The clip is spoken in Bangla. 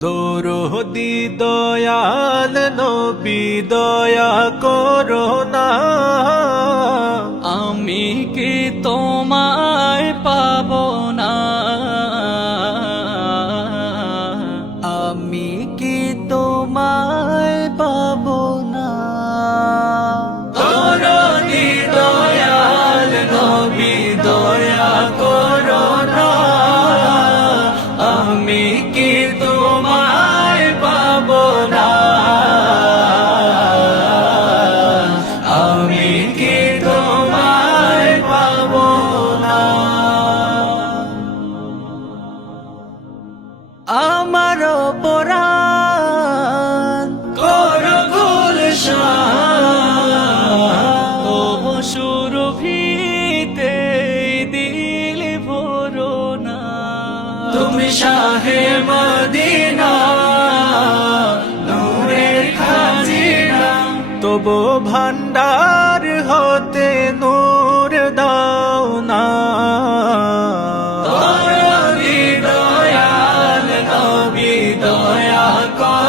দরদি দয়াল নবী দয়া করো না, আমি কি তোমায় পাবো না? আমি কি তোমায় পাবো না? দরদি দয়াল নবী দয়া করো না, আমি কি তোমায় পাবো না, আমি কি তোমায় পাবো না। আমার পরাণ করো গুলশান, তবু সুরভিতে দিল ভরো না। তুমি শাহে মদিনা, নূরের খাজিনা, তবু ভান্ডার হতে নূর দাও না। দয়াল নবী দয়া কর